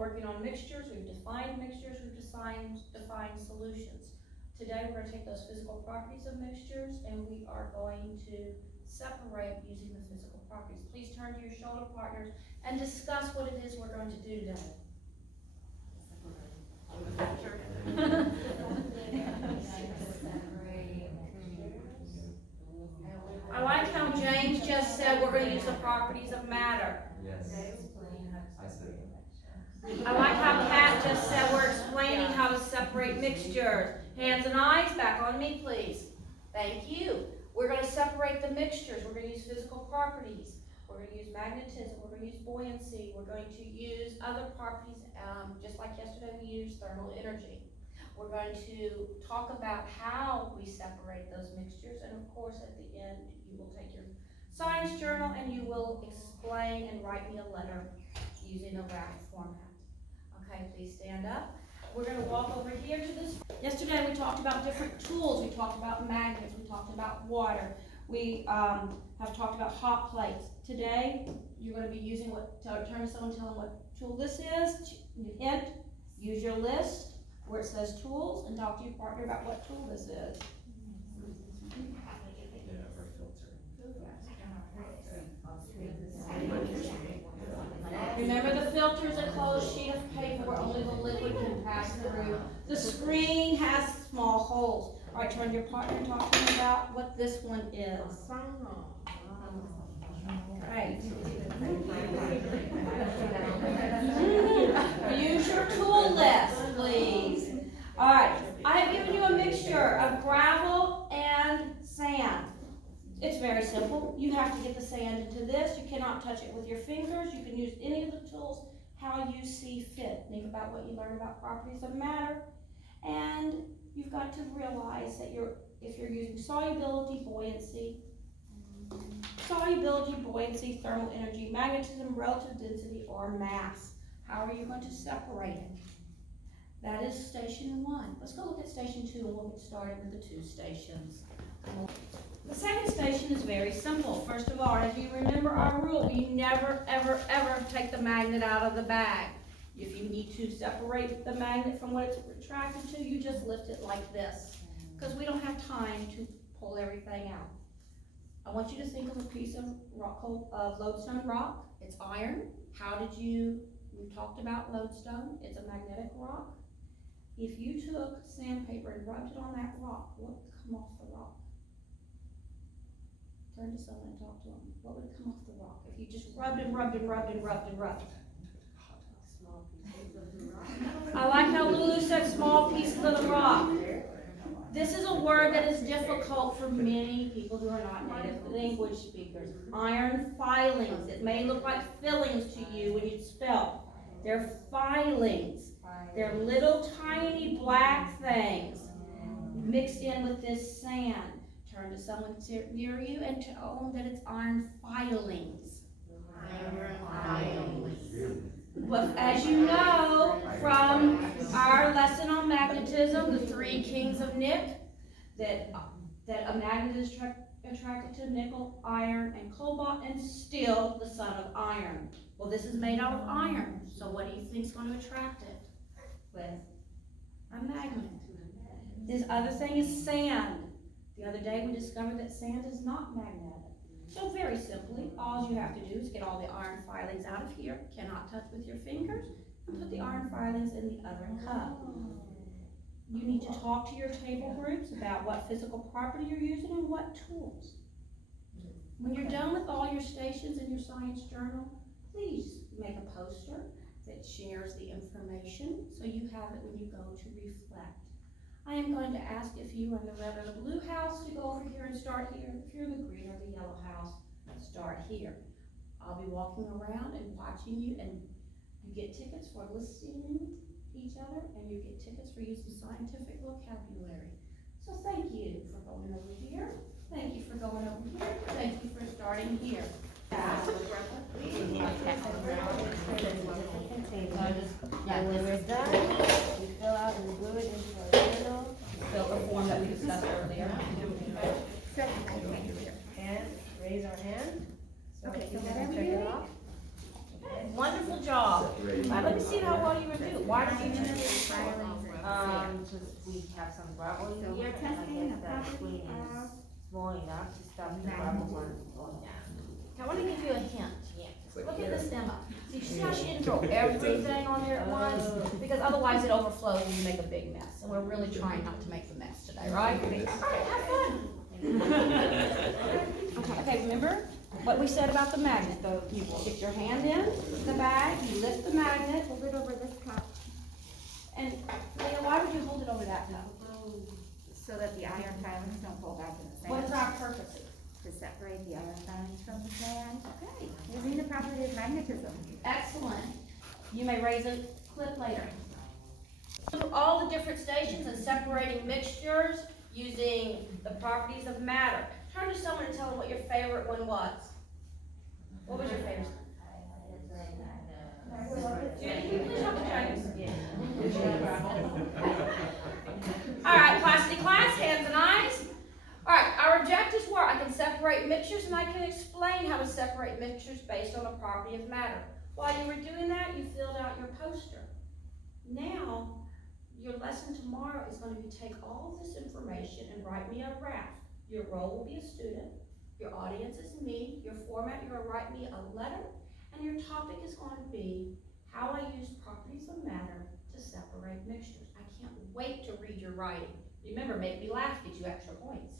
working on mixtures, we've defined mixtures, we've defined solutions. Today we're going to take those physical properties of mixtures and we are going to separate using the physical properties. Please turn to your shoulder partners and discuss what it is we're going to do today. I like how James just said we're going to use the properties of matter. Yes. I said that. I like how Kat just said we're explaining how to separate mixtures. Hands and eyes, back on me, please. Thank you. We're going to separate the mixtures. We're going to use physical properties. We're going to use magnetism. We're going to use buoyancy. We're going to use other properties, just like yesterday we used thermal energy. We're going to talk about how we separate those mixtures, and of course at the end you will take your science journal and you will explain and write me a letter using a graphic format. Okay, please stand up. We're going to walk over here to this. Yesterday we talked about different tools. We talked about magnets. We talked about water. We have talked about hot plates. Today you're going to be using turn to someone, tell them what tool this is. Hint, use your list where it says tools and talk to your partner about what tool this is. Remember, the filter is a closed sheet of paper where only the liquid can pass through. The screen has small holes. All right, turn to your partner and talk to him about what this one is. Right. Use your tool list, please. All right, I have given you a mixture of gravel and sand. It's very simple. You have to get the sand into this. You cannot touch it with your fingers. You can use any of the tools how you see fit. Think about what you learned about properties of matter. And you've got to realize that if you're using solubility, buoyancy, thermal energy, magnetism, relative density, or mass, how are you going to separate it? That is station 1. Let's go look at station 2 and we'll get started with the 2 stations. The second station is very simple. First of all, as you remember our rule, you never, ever, ever take the magnet out of the bag. If you need to separate the magnet from what it's attracted to, you just lift it like this, because we don't have time to pull everything out. I want you to think of a piece of rock, lodestone rock. It's iron. We talked about lodestone. It's a magnetic rock. If you took sandpaper and rubbed it on that rock, what would come off the rock? Turn to someone and talk to them. What would come off the rock if you just rubbed and rubbed and rubbed and rubbed and rubbed? I like how Lulu said small pieces of the rock. This is a word that is difficult for many people who are not native language speakers. Iron filings. It may look like fillings to you when you spell. They're filings. They're little tiny black things mixed in with this sand. Turn to someone near you and tell them that it's iron filings. Iron filings. Well, as you know from our lesson on magnetism, the 3 kings of Nick, that a magnet is attracted to nickel, iron, and cobalt, and still the son of iron. Well, this is made out of iron, so what do you think is going to attract it? With a magnet. This other thing is sand. The other day we discovered that sand is not magnetic. So very simply, all you have to do is get all the iron filings out of here, cannot touch with your fingers, and put the iron filings in the other cup. You need to talk to your table groups about what physical property you're using and what tools. When you're done with all your stations in your science journal, please make a poster that shares the information so you have it when you go to reflect. I am going to ask if you are in the red or the blue house to go over here and start here. If you're in the green or the yellow house, start here. I'll be walking around and watching you, and you get tickets for listening to each other, and you get tickets for using scientific vocabulary. So thank you for going over here. Thank you for going over here. Thank you for starting here. And when we're done, we fill out and glue it into our journal. Fill the form that we discussed earlier. And raise our hand. Okay, so so we can whatever check you it need. off. Wonderful job. Let me see how well you were doing. Why did you choose this? Because we have some gravel So in we're here, and I testing guess the that property screen is of small enough to stop the gravel from going down. I want to give you a hint. Yeah. Look at this Emma. See how she didn't throw everything on there at once? Because otherwise it overflows and you make a big mess. And we're really trying not to make a mess today, right? All right, have fun. Okay, remember what we said about the magnet? You stick your hand in the bag, you lift the magnet, hold it over this cup and Leah, why would you hold it over that cup? so that the iron filings don't fall back in the sand. What's our purpose? To separate the iron filings from the sand, Okay, using the property of magnetism. excellent. You may raise a clip later. Through all the different stations and separating mixtures using the properties of matter. Turn to someone and tell them what your favorite one was. What was your favorite? Judy, can you please help me, All right, class, hands and eyes. All right, our objectives were I can separate mixtures and I can explain how to separate mixtures based on a property of matter. While you were doing that, you filled out your poster. Now, your lesson tomorrow is going to be take all this information and write me a raft. Your role will be a student, your audience is me, your format, you're going to write me a letter, and your topic is going to be how I use properties of matter to separate mixtures. I can't wait to read your writing. Remember, make me laugh, get you extra points.